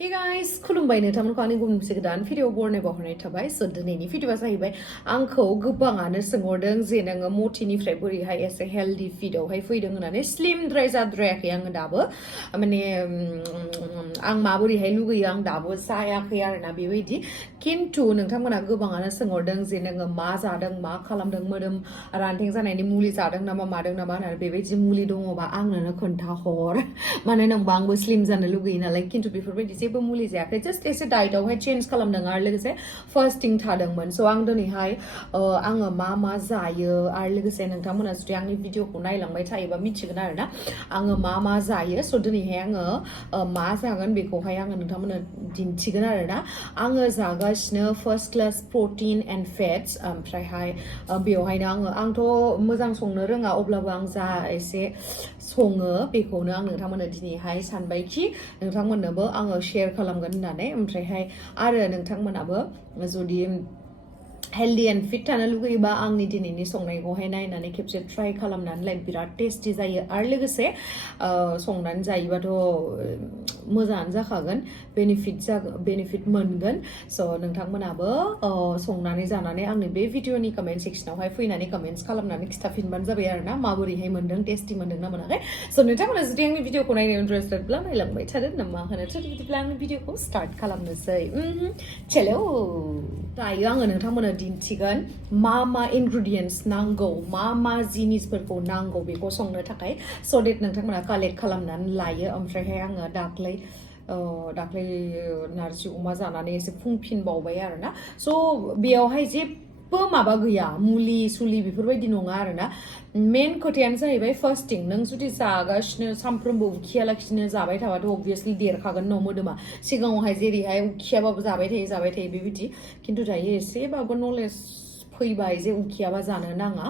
Hey guys, खुलुमबाय नोंथांमोनखौ आंनि गुबुन मोनसे गोदान भिडिअ बरनाय बावहरनाय थाबाय स' दिनैनि भिडिअआ जाहैबाय आंखौ गोबाङानो सोंहरदों जे नोङो मटिनिफ्राय बोरैहाय एसे हेल्दी फिटआवहाय फैदों होननानै स्लिमद्राय जाद्रायाखै आङो दाबो माने आं माबोरैहाय लुगैयो आं दाबो जायाखै आरोना बेबायदि खिन्थु नोंथांमोना गोबाङानो सोंहरदों जे नोङो मा जादों मा खालामदों मोदोम रानथें जानायनि मुलि जादों नामा मादों नामा होननानै बेबायदि मुलि दङबा आंनो खोन्थाहर मानो होनबा आंबो स्लिम जानो लुगैयो नालाय खिन्थु बेफोरबायदि जेबो मुलि जायाखै जस्ट एसे डाइटआवहाय चेन्ज खालामदों आरो लोगोसे फास्टिं थादोंमोन स' आं दिनैहाय आङो मा जायो आरो लोगोसे नोंथांमोना जुदि आंनि भिडिअखौ नायलांबाय थायोबा मिथिगोन आरोना आङो मा जायो स' दिनैहाय आङो मा जागोन बेखौहाय आङो नोंथांमोननो दिन्थिगोन आरोना आङो जागासिनो first class protein and fats ओमफ्रायहाय बेवहायनो आंथ' मोजां संनो रोङा अब्लाबो आं जा एसे सङो बेखौनो आं नोंथांमोननो दिनैहाय सानबायखि नोंथांमोननोबो आङो शेयार खालामगोन होननानै ओमफ्रायहाय आरो नोंथांमोनाबो जुदि हेल्दी एन्ड फिट थानो लुगैयोबा आंनि दिनैनि संनायखौहाय नायनानै खेबसे ट्राइ खालामनानै लाइक बिराद टेस्टि जायो आरो लोगोसे संनानै जायोबाथ' मोजाङानो जाखागोन बेनिफिट मोनगोन स' नोंथांमोनाबो संनानै जानानै आंनि बे भिडिअनि कमेन्ट सेक्सनावहाय फैनानै कमेन्ट्स खालामनानै खिथाफिनबानो जाबाय आरोना माबोरैहाय मोनदों टेस्टि मोनदों ना मोनाखै स' नोंथांमोना जुदि आंनि भिडिअखौ नायनो इन्टारेस्टेडब्ला नायलांबाय थादो नामा होनो बिदिब्ला आंनि भिडिअखौ स्टार्ट खालामनोसै चलो दायो आङो नोंथांमोननो दिन्थिगोन मा इनग्रेडियेन्ट्स नांगौ मा जिनिसफोरखौ नांगौ बेखौ संनो थाखाय स' डेट नोंथांमोना कालेक्ट खालामनानै लायो ओमफ्रायहाय आङो दाख्लै नारजि अमा जानानै एसे फुंफिनबावबाय आरोना स' बेयावहाय जेबो माबा गैया मुलि सुलि बेफोरबायदि नङा आरोना मेन खोथायानो जाहैबाय फास्टिं नों जुदि जागासिनो सानफ्रोमबो उखियालाखिनो जाबाय थाबाथ' अबभियासलि देरखागोन न' मोदोमा सिगाङावहाय जेरैहाय उखियाबाबो जाबाय थायो बेबायदि खिन्थु दायो एसेबाबो नलेज फैबाय जे उखियाबा जानो नाङा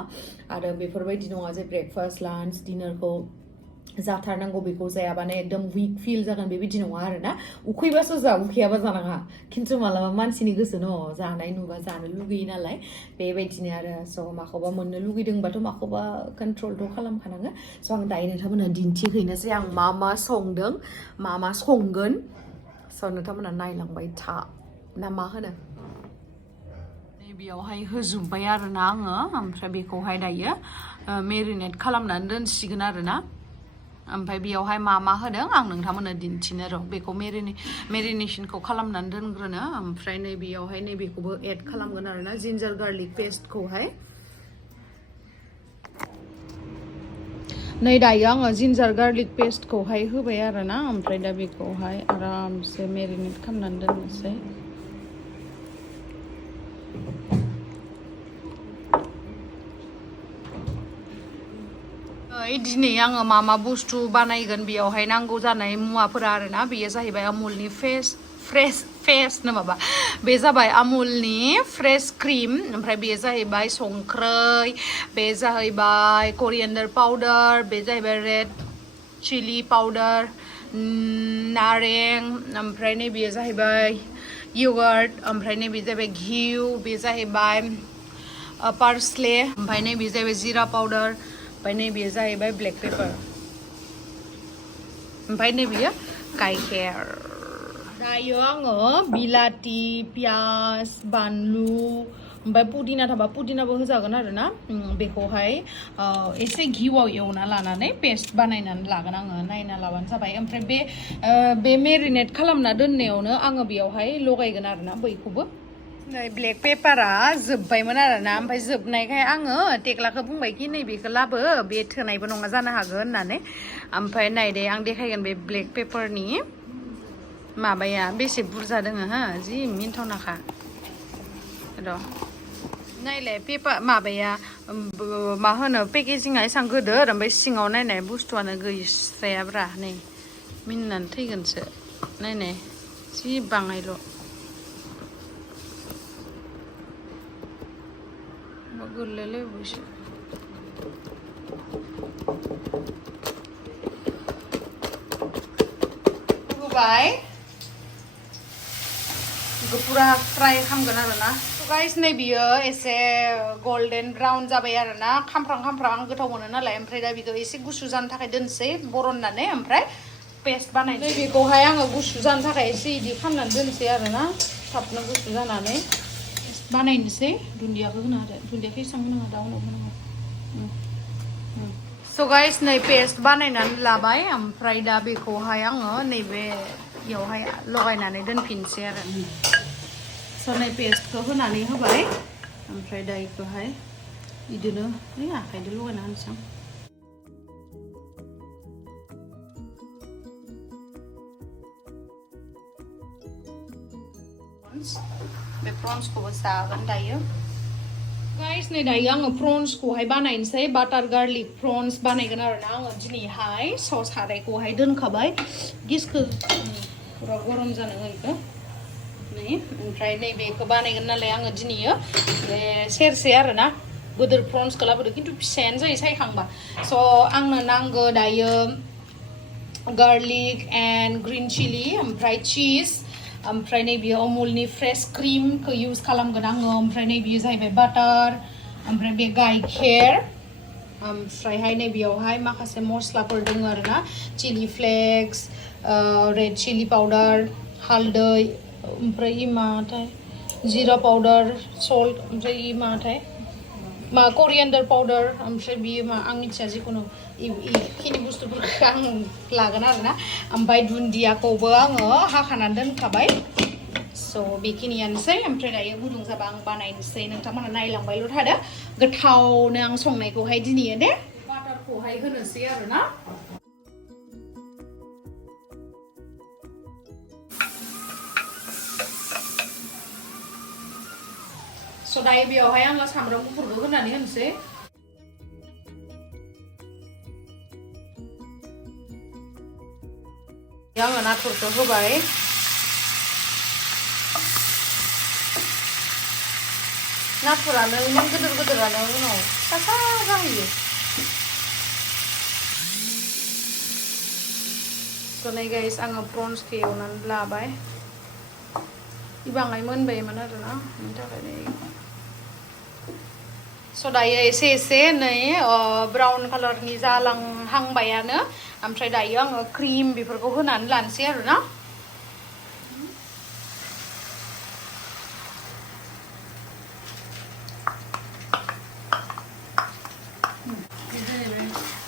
आरो बेफोरबायदि नङा जे ब्रेकफास्ट लान्च डिनारखौ जाथारनांगौ बेखौ जायाबानो एकदम उइक फिल जागोन बेबायदि नङा आरोना उखैबासो जा उखैयाबा जानाङा खिन्थु मालाबा मानसिनि गोसो न' जानाय नुबा जानो लुगैयो नालाय बेबायदिनो आरो स' माखौबा मोननो लुगैदोंबाथ' माखौबा कन्ट्रलथ' खालामखानाङो स' आं दायो नोंथांमोननो दिन्थिहैनोसै आं मा संदों मा संगोन स' नोंथांमोना नायलांबाय था ना मा होनो बेयावहाय होजोब्बाय आरोना आङो ओमफ्राय बेखौहाय दायो मेरिनेट खालामनानै दोनसिगोन आरोना ओमफ्राय बेयावहाय मा होदों आं नोंथांमोननो दिन्थिनो र' बेखौ मेरिनेशनखौ खालामनानै दोनग्रोनो ओमफ्राय नैबेयावहाय नैबेखौबो एड खालामगोन आरोना जिन्जार गार्लिक पेस्टखौहाय नै दायो आङो जिन्जार गार्लिक पेस्टखौहाय होबाय आरोना ओमफ्राय दा बेखौहाय आरामसे मेरिनेट खालामनानै दोननोसै दिनै आङो मा बुस्थु बानायगोन बेयावहाय नांगौ जानाय मुवाफोरा आरोना बेयो जाहैबाय आमुलनि बे जाबाय आमुलनि फ्रेश क्रिम ओमफ्राय बेयो जाहैबाय संख्रै बे जाहैबाय करियान्डार पाउडार बे जाहैबाय रेड चिली पाउडार नारें ओमफ्राय नैबेयो जाहैबाय यगार्ट ओमफ्राय नैबे जाहैबाय घिउ बे जाहैबाय पार्सले ओमफ्राय नैबे जाहैबाय जिरा पाउडार ओमफ्राय नैबेयो जाहैबाय ब्लेक पेपार ओमफ्राय नैबेयो गाइखेर दायो आङो बिलाथि पियाज बानलु ओमफ्राय पुदिना थाबा पुदिनाबो होजागोन आरोना बेखौहाय एसे घिउआव एवना लानानै पेस्ट बानायनानै लागोन आङो नायना लाबानो जाबाय ओमफ्राय बे मेरिनेट खालामना दोननायावनो आङो बेयावहाय लगायगोन आरोना बैखौबो ब्लेक पेपारा जोब्बायमोन आरोना ओमफ्राय जोबनायखाय आङो टेक्लाखौ बुंबायखि नैबेखौ लाबो बे थोनायबो नङा जानो हागौ होननानै ओमफ्राय नायदे आं देखायगोन बे ब्लेक पेपारनि माबाया बेसे बुरजा दोङो हो जि मिन्थावनाखा र' नायलाय पेपार माबाया मा होनो पेकेजिंआ एसां गोदोर ओमफ्राय सिङाव नायनाय बुस्थुआनो गैस्रायाब्रा नै मिनिनानै थैगोनसो नायनाय जि बाङायल' गोरलैलै बुसो होबाय पुरा फ्राय खालामगोन आरोना गाइस नै बियो एसे गोल्डन ब्राउन जाबाय आरोना खामफ्राम आं गोथाव मोनो नालाय ओमफ्राय दा बेखौ एसे गुसु जानो थाखाय दोनसै बरननानै ओमफ्राय पेस्ट बानायनोसै बेखौहाय आङो गुसु जानो थाखाय एसे इदि खालामनानै दोनसै आरोना थाबनो गुसु जानानै बानायनोसै दुन्दियाखौ होनो आरो दुन्दियाखौ एसेबां होनाङा दा उनाव होनांगौ स' गाइस नै पेस्ट बानायनानै लाबाय ओमफ्राय दा बेखौहाय आङो नैबे इयावहाय लगायनानै दोनफिनसै आरो स' नै पेस्टखौ होनानै होबाय ओमफ्राय दा बेखौहाय बिदिनो आखाइजों लगायना होनोसै आं बे प्रन्सखौबो जागोन दायो गाइस नै दायो आङो प्रन्सखौहाय बानायनोसै बाटार गार्लिक प्रन्स बानायगोन आरोना आङो दिनैहाय स' सारायखौहाय दोनखाबाय गेसखौ पुरा गरम जानो होयो नै ओमफ्राय नैबेखौ बानायगोन नालाय आङो दिनैयो बे सेरसे आरोना गोदोर प्रन्सखौ लाबोदो खिन्थु फिसायानो जायो सायखांबा स' आंनो नांगौ दायो गार्लिक एन्ड ग्रिन चिलि ओमफ्राय चिज ओमफ्राय नैबेयो अमुलनि फ्रेश क्रिमखौ इउज खालामगोन आङो ओमफ्राय नैबेयो जाहैबाय बाटार ओमफ्राय बे गाइखेर ओमफ्रायहाय नैबेयावहाय माखासे मस्लाफोर दङ आरोना chilli flex red chilli powder हालदै ओमफ्राय माथाय जिरा पाउडार सल्ट ओमफ्राय माथाय मा करियान्डार पाउडार ओमफ्राय बियो मा आं मिथिया जिखुनु इखिनि बुस्थुफोरखौ आं लागोन आरोना ओमफ्राय दुन्दियाखौबो आङो हाखानानै दोनखाबाय स' बेखिनियानोसै ओमफ्राय दायो गुदुं जाबा आं बानायनोसै नोंथांमोना नायलांबायल' थादो गोथावनो आं संनायखौहाय दिनैयो दे बाटारखौहाय होनोसै आरोना स' दायो बेयावहाय आङो सामब्राम गुफुरबो होनानै होनोसै आङो नाथुरखौ होबाय नाथुरानो इमान गिदिर गिदिरानो उनाव फिसा जाहैयो स' नै गाइस आङो प्रन्सखौ एवनानै लाबाय इबाङै मोनबायमोन आरोना बेनि थाखायनो स' दायो एसे एसे नै ब्राउन कालारनि जालांहांबायानो ओमफ्राय दायो आङो क्रिम बेफोरखौ होनानै लानोसै आरोना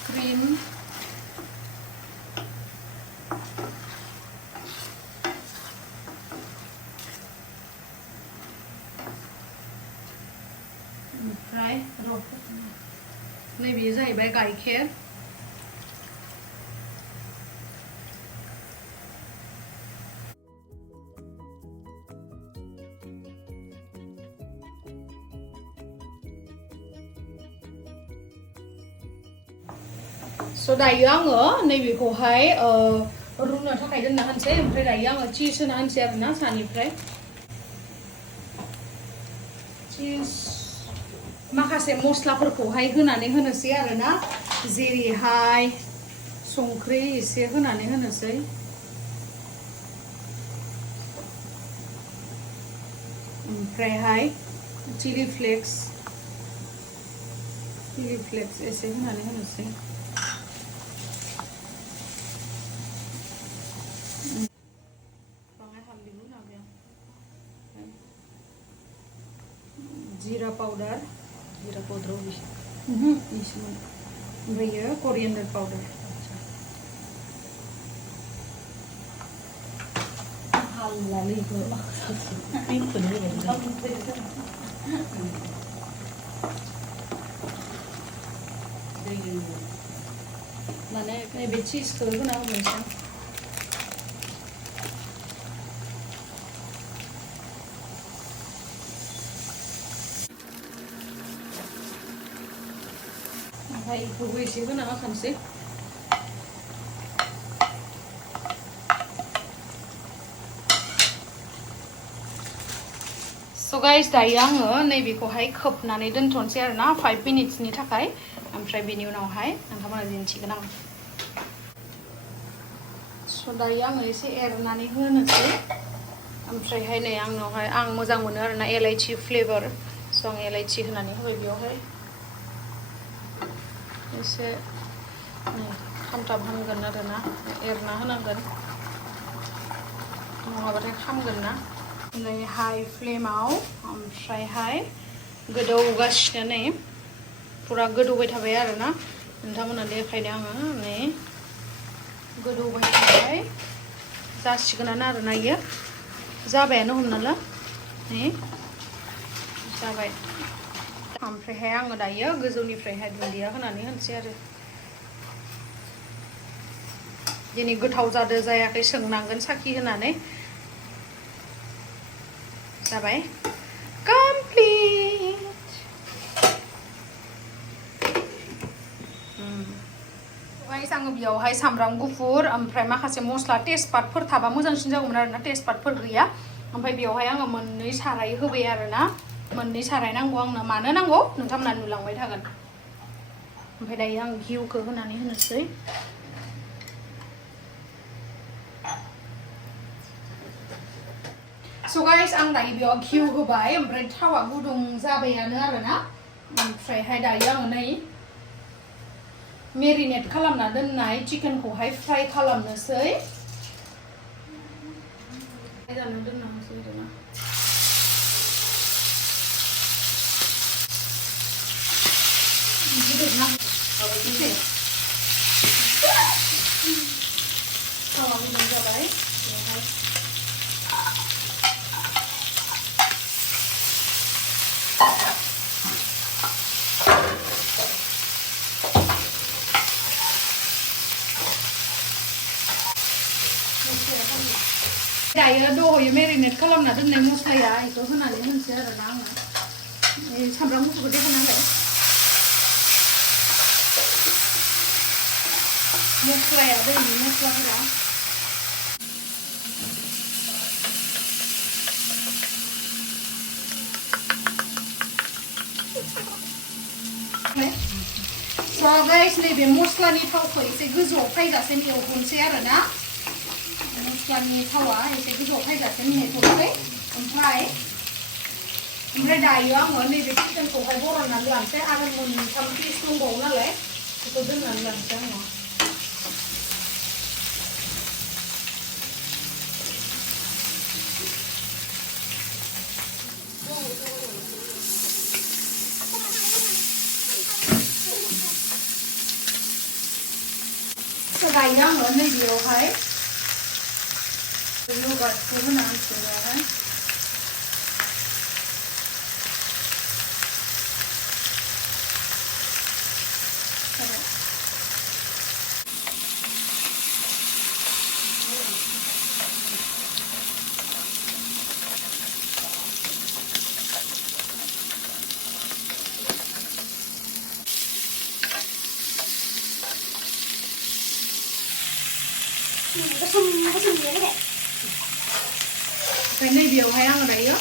क्रिम ओमफ्राय नैबेयो जाहैबाय गाइखेर स' दायो आङो नैबेखौहाय रुनो थाखाय दोनना होनोसै ओमफ्राय दायो आङो चिज होना होनोसै आरोना सानिफ्राय चिज माखासे मस्लाफोरखौहाय होनानै होनोसै आरोना जेरैहाय संख्रि एसे होनानै होनोसै ओमफ्रायहाय चिलि फ्लेक्स एसे होनानै होनोसै जीरा पाउडर ओमफ्रायो करियान्डार पाउडर माने नैबे चिजखौ होना होनोसै ओमफ्राय बेखौबो एसे होना होखानोसै स' गाइस दायो आङो नैबेखौहाय खोबनानै दोनथ'नोसै आरोना 5 मिनिट्सनि थाखाय ओमफ्राय बेनि उनावहाय नोंथांमोना दिन्थिगोन आं स' दायो आङो एसे एरनानै होनोसै ओमफ्रायहाय नै आंनावहाय आं मोजां मोनो आरोना एलाइचि फ्लेभार स' आं एलाइचि होनानै होबाय बेयावहाय एसे खामथाब हांगोन आरोना एरना होनांगोन नङाबाथाय खामगोन ना नै हाइ फ्लेमाव ओमफ्रायहाय गोदौगासिनो नै पुरा गोदौबाय थाबाय आरोना नोंथांमोना देखायदो आङो नै गोदौबाय थाबाय जासिगोनानो आरोना इयो जाबायानो हमना ला नै जाबाय ओमफ्रायहाय आङो दायो गोजौनिफ्रायहाय दुन्दिया होनानै होनोसै आरो दिनै गोथाव जादो जायाखै सोंनांगोन साखि होनानै जाबाय कमप्लिट गाइस आङो बेयावहाय सामब्राम गुफुर ओमफ्राय माखासे मस्ला तेजपातफोर थाबा मोजांसिन जागौमोन आरोना तेजपातफोर गैया ओमफ्राय बेयावहाय आङो मोननै साराय होबाय आरोना मोननै साराय नांगौ आंनो मानो नांगौ नोंथांमोना नुलांबाय थागोन ओमफ्राय दायो आं घिउखौ होनानै होनोसै स' गाइस आं दायो बेयाव घिउ होबाय ओमफ्राय थावा गुदुं जाबायानो आरोना ओमफ्रायहाय दायो आङो नै मेरिनेट खालामना दोननाय चिकेनखौहाय फ्राय खालामनोसै जानो दोननांसै आरोना थावा गुदुं जाबाय बेवहाय दायो दहायो मेरिनेट खालामना दोननाय मस्लाया बेखौ होनानै होनोसै आरोना आङो सामब्राम गुफुरखौ देखायनांबाय मस्लाया दैनि मस्लाफोरा स' गाइस नैबे मस्लानि थावखौ एसे गोजौआव फायजासिम एवहोनोसै आरोना मस्लानि थावा एसे गोजौआव फायजासिम नेथ'नोसै ओमफ्राय दायो आङो नैबे चिकेनखौहाय बरननानै लानोसै आरो मोनथाम पिस दंबावो नालाय बेखौ दोननानै लानोसै आङो दायो आङो नैबेयावहाय यगार्टखौ होना होनोसै बेयावहाय ओमफ्राय नैबेयावहाय आङो दायो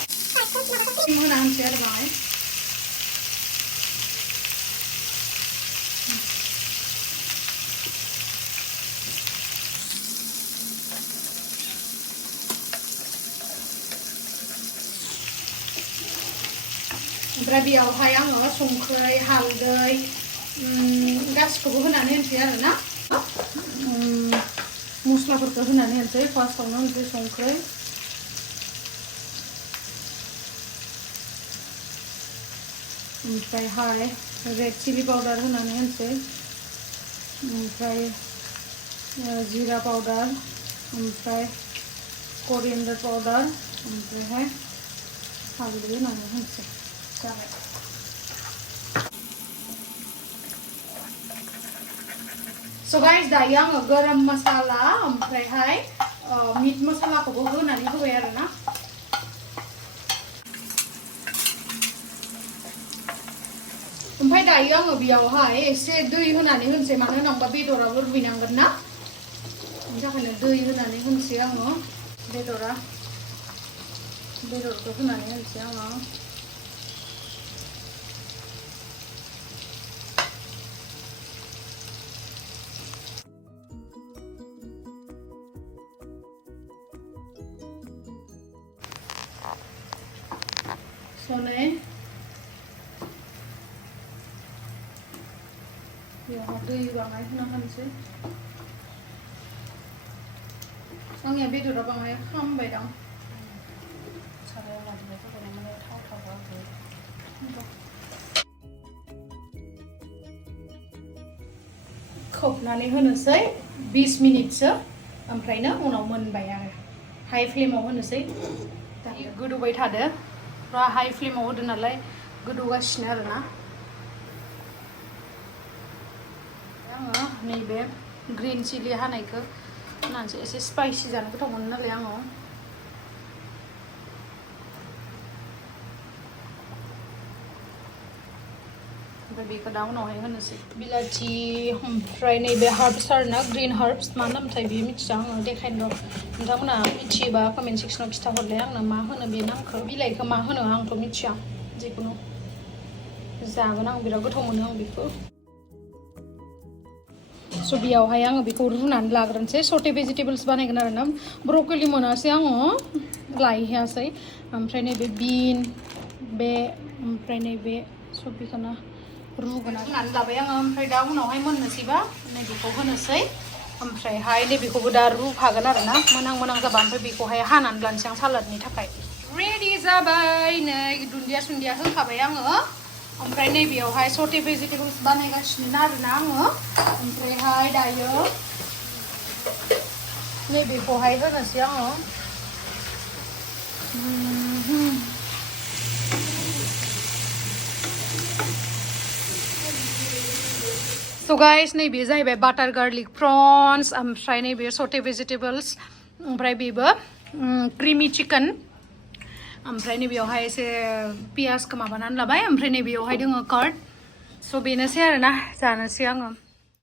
होना होनोसै आरो बाहाय ओमफ्राय बेयावहाय आङो संख्रै हालदै गासिखौबो होनानै होनोसै आरोना मस्लाफोरखौ होनानै होनोसै फार्स्टआवनो होनोसै संख्रै ओमफ्रायहाय रेड चिली पाउडार होनानै होनोसै ओमफ्राय जिरा पाउडार ओमफ्राय करिएन्डार पाउडार ओमफ्रायहाय हालदै होनानै होनोसै जाबाय स' गाइस दायो आङो गरम मसाला ओमफ्रायहाय मिट मसालाखौबो होनानै होबाय आरोना ओमफ्राय दायो आङो बेयावहाय एसे दै होनानै होनोसै मानो होनोबा बेदराबो रुइनांगोन ना बेनि थाखायनो दै होनानै होनोसै आङो बेदरखौ होनानै होनोसै आङो सनै बेयाव दै बाङाय होना होनोसै आंनिया बेदरा बाङाय खामबाय दां सारायाव लादोंबाय थाबाय माने थाव थावाखै खोबनानै होनोसै 20 मिनिटसो ओमफ्रायनो उनाव मोनबाय आरो हाई फ्लेमाव होनोसै गोदौबाय थादो बा हाई फ्लेमाव होदो नालाय गोदौगासिनो आरोना आङो नैबे ग्रीन चिली हानायखौ होनानैसो एसे स्पाइसि जानो गोथाव मोनो नालाय आङो ओमफ्राय बेखौ दा उनावहाय होनोसै बिलाथि ओमफ्राय नैबे हार्ब्स आरोना ग्रीन हार्ब्स मा नामथाय बेयो मिथिया आङो देखायनो र' नोंथांमोना मिथियोबा कमेन्ट सेक्सनाव खिथाहरलाय आंनो मा होनो बे नामखौ बिलाइखौ मा होनो आंथ' मिथिया जिखुनु जागोन आं बिराद गोथाव मोनो आं बेखौ स' बेयावहाय आङो बेखौ रुनानै लाग्रोनोसै सटे भेजिटेबल्स बानायगोन आरोना ब्रकलि मोनासै आङो लायहैयासै ओमफ्राय नैबे बिन बे ओमफ्राय नैबे सब बेखौनो रुगोन रुनानै लाबाय आङो ओमफ्राय दा उनावहाय मोननोसैबा नैबेखौ होनोसै ओमफ्रायहाय नैबेखौबो दा रुफागोन आरोना मोनां जाबा ओमफ्राय बेखौहाय हानानै लानोसै आं सालादनि थाखाय रेडि जाबाय नै दुन्दिया सुन्दिया होखाबाय आङो ओमफ्राय नैबेयावहाय सटे भेजिटेबल्स बानायगासिनो आरोना आङो ओमफ्रायहाय दायो नैबेखौहाय होनोसै आङो So guys नैबे जाहैबाय बाटार गार्लिक प्रन्स ओमफ्राय नैबे सटे भेजिटेबल्स ओमफ्राय बेबो क्रिमि चिकेन ओमफ्राय नैबेयावहाय एसे पियाजखौ माबानानै लाबाय ओमफ्राय नैबेयावहाय दङ कार्ड स' बेनोसै आरोना जानोसै आङो